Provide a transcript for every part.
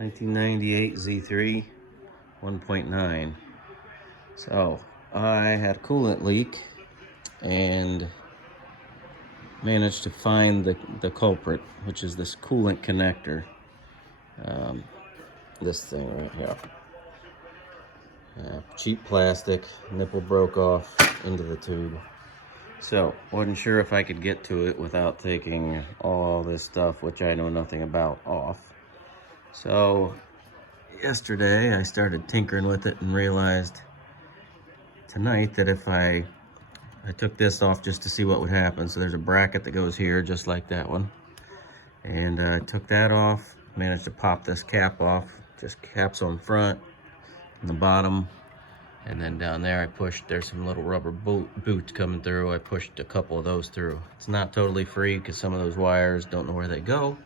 1998 Z3 1.9. So I had a coolant leak and managed to find the culprit, which is this coolant connector. This thing right here. Cheap plastic, nipple broke off into the tube. So, wasn't sure if I could get to it without taking all this stuff, which I know nothing about, off. So, yesterday I started tinkering with it and realized tonight that if I took this off just to see what would happen. So there's a bracket that goes here, just like that one. And I took that off, managed to pop this cap off, just caps on front and the bottom. And then down there I pushed, there's some little rubber boots coming through. I pushed a couple of those through. It's not totally free because some of those wires don't know where they go,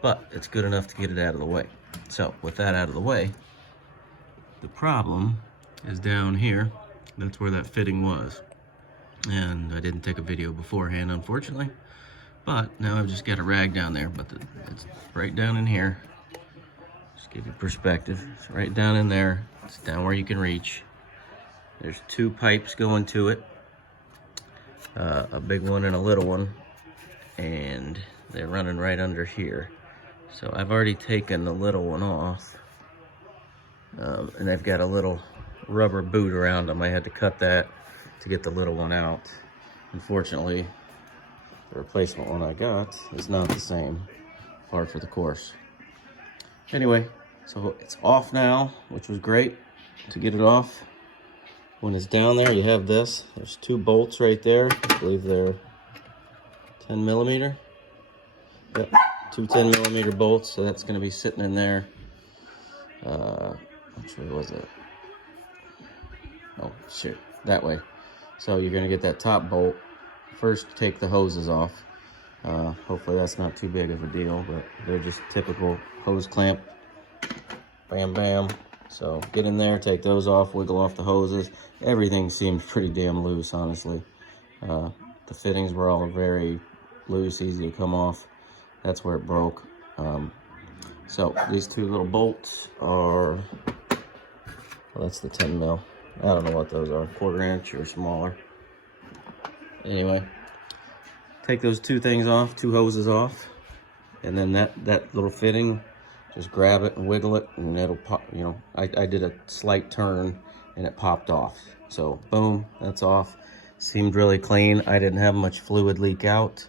but it's good enough to get it out of the way. So with that out of the way, the problem is down here. That's where that fitting was. And I didn't take a video beforehand, unfortunately. But now I've just got a rag down there, but it's right down in here. Just give you perspective. It's right down in there. It's down where you can reach. There's two pipes going to it, a big one and a little one, and they're running right under here. So I've already taken the little one off, and they've got a little rubber boot around them. I had to cut that to get the little one out. Unfortunately, the replacement one I got is not the same, par for the course. Anyway, so it's off now, which was great to get it off. When it's down there, you have this. There's two bolts right there. I believe they're 10 millimeter. Yep, two 10 millimeter bolts. So that's going to be sitting in there. Which way was it? Oh, shoot. That way. So you're going to get that top bolt. First, take the hoses off. Hopefully that's not too big of a deal, but they're just typical hose clamp. Bam, bam. So get in there, take those off, wiggle off the hoses. Everything seemed pretty damn loose, honestly. The fittings were all very loose, easy to come off. That's where it broke. So these two little bolts are, well, that's the 10 mil. I don't know what those are, 1/4 inch or smaller. Anyway, take those two things off, two hoses off, and then that little fitting, just grab it and wiggle it, and it'll pop. You know, I did a slight turn and it popped off. So boom, that's off. Seemed really clean. I didn't have much fluid leak out.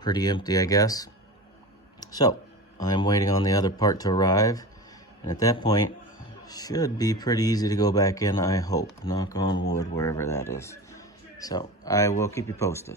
Pretty empty, I guess. So I'm waiting on the other part to arrive, and at that point, should be pretty easy to go back in, I hope. Knock on wood, wherever that is. So I will keep you posted.